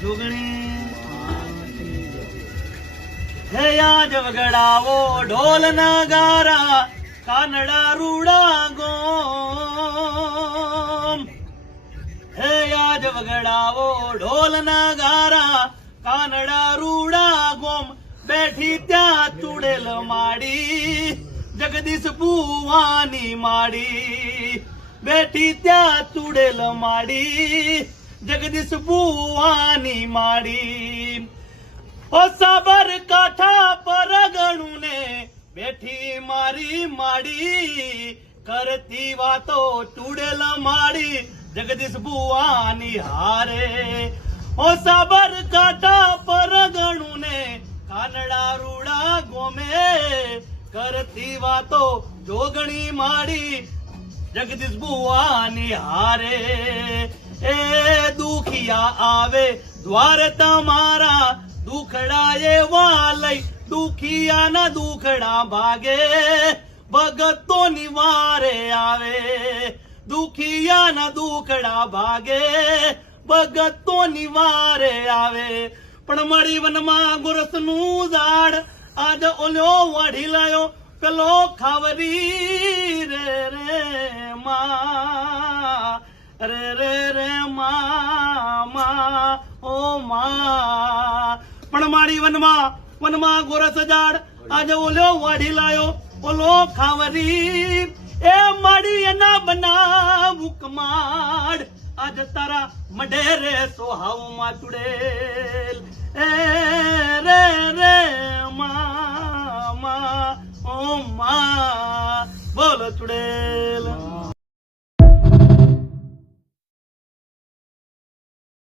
જોગણી હે આજ વગડાવો ઢોલ નગારા કાનડા રૂડા ગોમ હે આજ વગડાવો ઢોલ નગારા કાનડા રૂડા ગોમ બેઠી ત્યાં ચૂડેલ માડી જગદીશ ભુવાની માડી બેઠી ત્યાં ચૂડેલ માડી જગદીશ ભુવાની માડી ઓ સાબર કાંઠા પર ગણું ને બેઠી મારી માડી કરતી વાતો ચૂડેલ માડી જગદીશ ભુવાની હારે ઓ સાબર કાંઠા પર ગણું ને કાનડા રૂડા ગોમે કરતી વાતો જોગણી માડી જગદીશ ભુવાની હારે એ દુખિયા આવે દ્વાર તમારા દુખડા એવા લઈ દુખિયાના દુખડા ભાગે ભગતો નિવારે આવે દુખિયાના દુખડા ભાગે ભગતો નિવારે આવે પણ મારી વનમાં ગુરસનું ઝાડ આજ ઓલ્યો વાઢી લાયો પેલો ખાવરી રે રે મા રે રે રે મા ઓ મા પણ મારી વનમાં ગોરસ ઝાડ આજ ઓલ્યો વાઢી લાયો ઓલો ખાવરી એ માડી એના બનાવું કમાડ આજ તારા મઢે રે સોહાવમાં ચુડેલ એ રે રે મા ઓ મા બોલ ચુડેલ